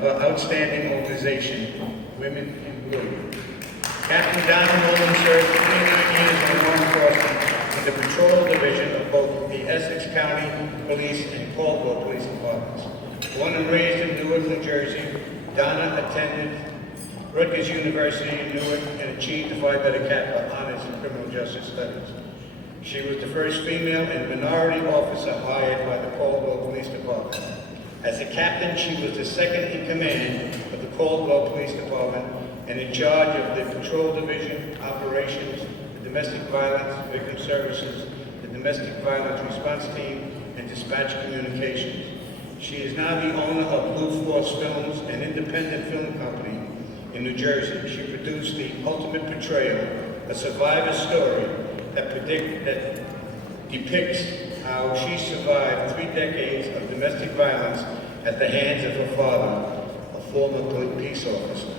of our outstanding organization, Women in Blue. Captain Donna Roman served 29 years in law enforcement in the patrol division of both the Essex County Police and Caldwell Police Departments. Born and raised in Newark, New Jersey, Donna attended Rutgers University in Newark and achieved the Phi Beta Kappa honors in criminal justice studies. She was the first female and minority officer hired by the Caldwell Police Department. As a captain, she was the second in command of the Caldwell Police Department and in charge of the Patrol Division, Operations, the Domestic Violence Victim Services, the Domestic Violence Response Team, and Dispatch Communications. She is now the owner of Blue Force Films, an independent film company in New Jersey. She produced The Ultimate Portrayal, a survivor story that depicts how she survived 3 decades of domestic violence at the hands of her father, a former peace officer.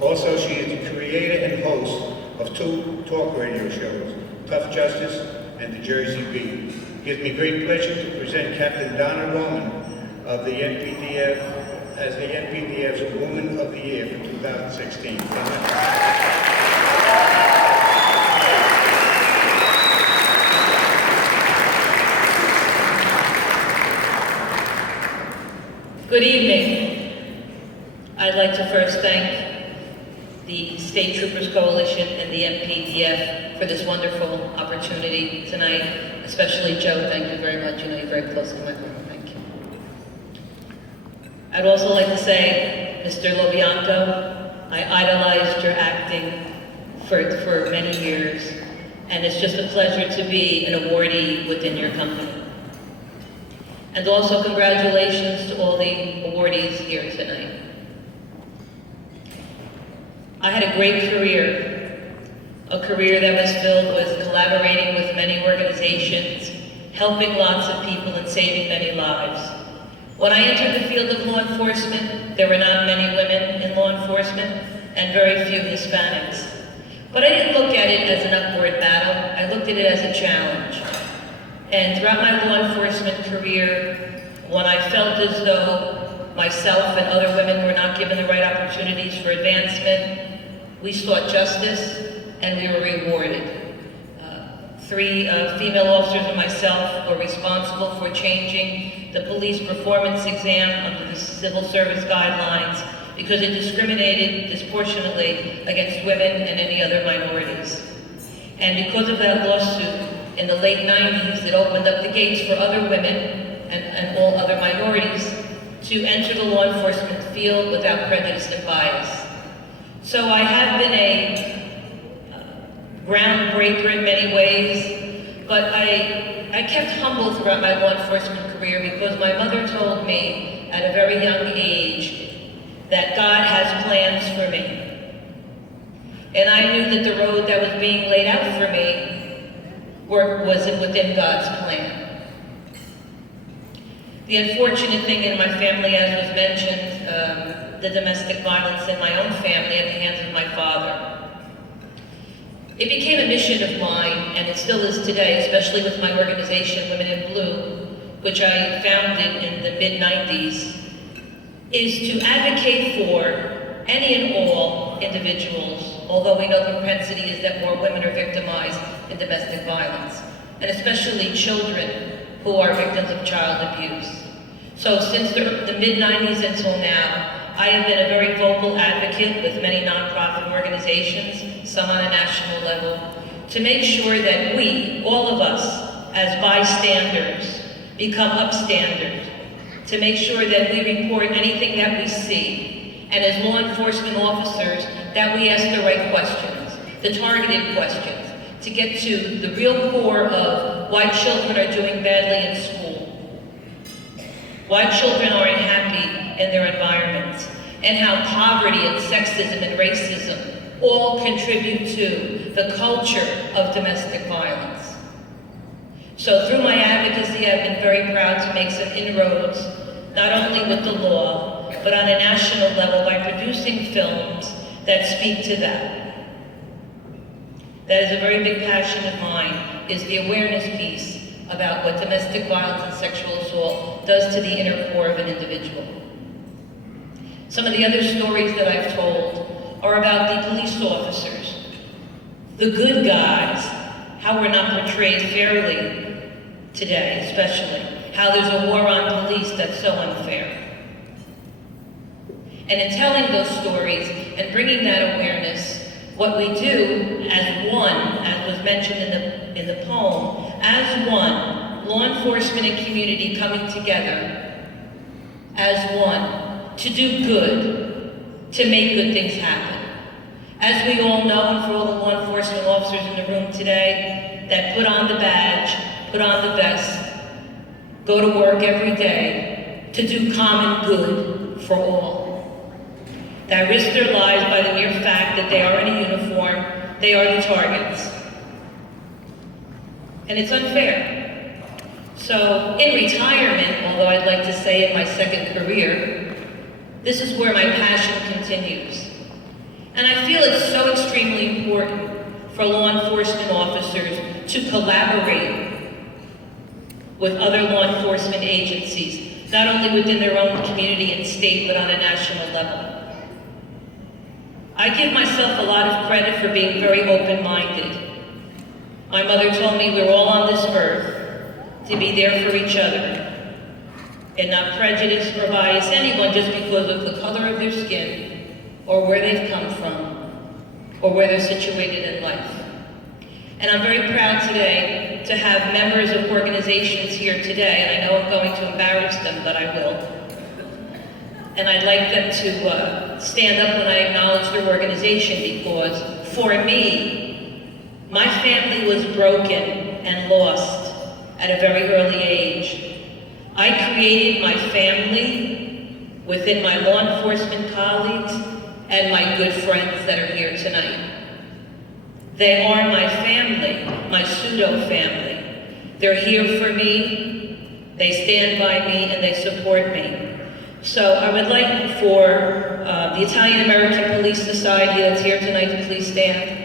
Also, she is the creator and host of 2 talk radio shows, Tough Justice and The Jersey Beat. It gives me great pleasure to present Captain Donna Roman of the NPDF as the NPDF's Woman of the Year for 2016. Good evening. I'd like to first thank the State Troopers Coalition and the NPDF for this wonderful opportunity tonight, especially Joe, thank you very much. You know you're very close to my heart, thank you. I'd also like to say, Mr. Lobianco, I idolized your acting for many years, and it's just a pleasure to be an awardee within your company. And also congratulations to all the awardees here tonight. I had a great career, a career that was filled with collaborating with many organizations, helping lots of people and saving many lives. When I entered the field of law enforcement, there were not many women in law enforcement and very few Hispanics. But I didn't look at it as an upward battle, I looked at it as a challenge. And throughout my law enforcement career, when I felt as though myself and other women were not given the right opportunities for advancement, we sought justice and we were rewarded. 3 female officers and myself were responsible for changing the police performance exam under the civil service guidelines because it discriminated disproportionately against women and any other minorities. And because of that lawsuit, in the late 90s, it opened up the gates for other women and all other minorities to enter the law enforcement field without prejudice and bias. So I have been a groundbreaker in many ways, but I kept humble throughout my law enforcement career because my mother told me at a very young age that God has plans for me. And I knew that the road that was being laid out for me wasn't within God's plan. The unfortunate thing in my family, as was mentioned, the domestic violence in my own family at the hands of my father. It became a mission of mine, and it still is today, especially with my organization, Women in Blue, which I founded in the mid-90s, is to advocate for any and all individuals, although we know the propensity is that more women are victimized in domestic violence, and especially children who are victims of child abuse. So since the mid-90s until now, I have been a very vocal advocate with many nonprofit organizations, some on a national level, to make sure that we, all of us, as bystanders, become upstanders, to make sure that we report anything that we see, and as law enforcement officers, that we ask the right questions, the targeted questions, to get to the real core of why children are doing badly in school, why children are unhappy in their environments, and how poverty and sexism and racism all contribute to the culture of domestic violence. So through my advocacy, I've been very proud to make some inroads, not only with the law, but on a national level by producing films that speak to that. That is a very big passion of mine, is the awareness piece about what domestic violence and sexual assault does to the inner core of an individual. Some of the other stories that I've told are about the police officers, the good guys, how we're not portrayed fairly today, especially, how there's a war on police that's so unfair. And in telling those stories and bringing that awareness, what we do as one, as was mentioned in the poem, as one, law enforcement and community coming together as one to do good, to make good things happen. As we all know, and for all the law enforcement officers in the room today, that put on the badge, put on the vest, go to work every day to do common good for all. That risk their lives by the mere fact that they are in a uniform, they are the targets. And it's unfair. So in retirement, although I'd like to say in my second career, this is where my passion continues. And I feel it's so extremely important for law enforcement officers to collaborate with other law enforcement agencies, not only within their own community and state, but on a national level. I give myself a lot of credit for being very open-minded. My mother told me we're all on this earth to be there for each other and not prejudice or bias anyone just because of the color of their skin or where they've come from or where they're situated in life. And I'm very proud today to have members of organizations here today, and I know I'm going to embarrass them, but I will. And I'd like them to stand up when I acknowledge their organization, because for me, my family was broken and lost at a very early age. I created my family within my law enforcement colleagues and my good friends that are here tonight. They are my family, my pseudo-family. They're here for me, they stand by me, and they support me. So I would like for the Italian American Police Society that's here tonight to please stand.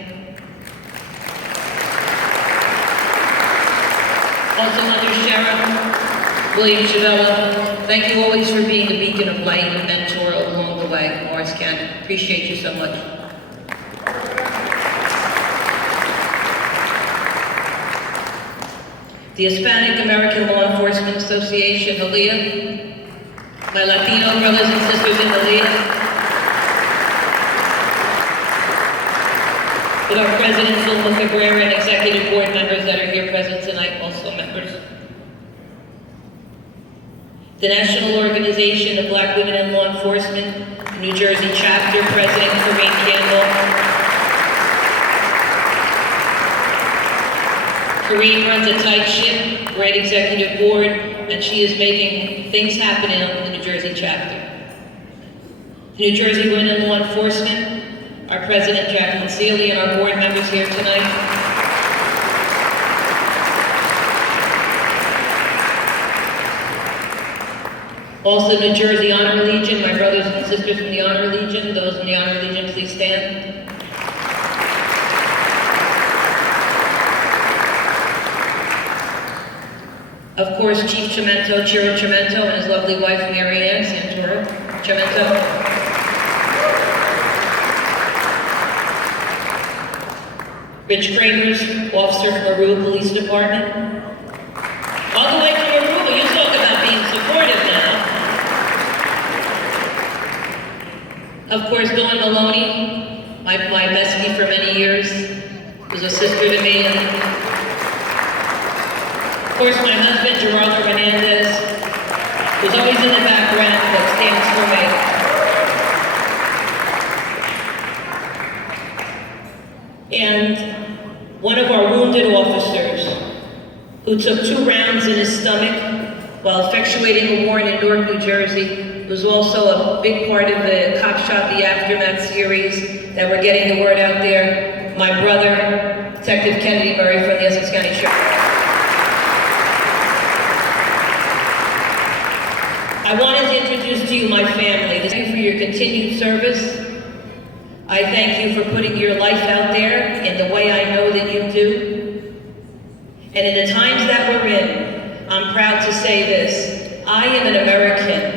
Also Mother Sharon, William Chavella, thank you always for being a beacon of light and mentor along the way, Morris County. Appreciate you so much. The Hispanic American Law Enforcement Association, Aaliyah. My Latino brothers and sisters in Aaliyah. With our President, Zulma Cabrera, and Executive Board members that are here present tonight, also members. The National Organization of Black Women in Law Enforcement, New Jersey Chapter, President Corinne Campbell. Corinne runs a tight ship, great executive board, and she is making things happen in the New Jersey chapter. The New Jersey Women in Law Enforcement, our President Jacqueline Seeley, and our board members here tonight. Also New Jersey Honor Legion, my brothers and sisters from the Honor Legion, those in the Honor Legion, please stand. Of course, Chief Chimento, Chiro Chimento, and his lovely wife, Mary Ann Santoro Chimento. Rich Kramers, officer from Aruba Police Department. All the way from Aruba, you talk about being supportive now. Of course, Dawn Maloney, my bestie for many years, was a sister to me. Of course, my husband, Gerardo Hernandez, who's always in the background but stands for me. And one of our wounded officers, who took 2 rounds in his stomach while effectuating a warrant in Newark, New Jersey, was also a big part of the Cop Shot the Aftermath series that we're getting the word out there. My brother, Detective Kennedy Murray from the Essex County Sheriff. I wanted to introduce to you my family. Thank you for your continued service. I thank you for putting your life out there in the way I know that you do. And in the times that we're in, I'm proud to say this: I am an American.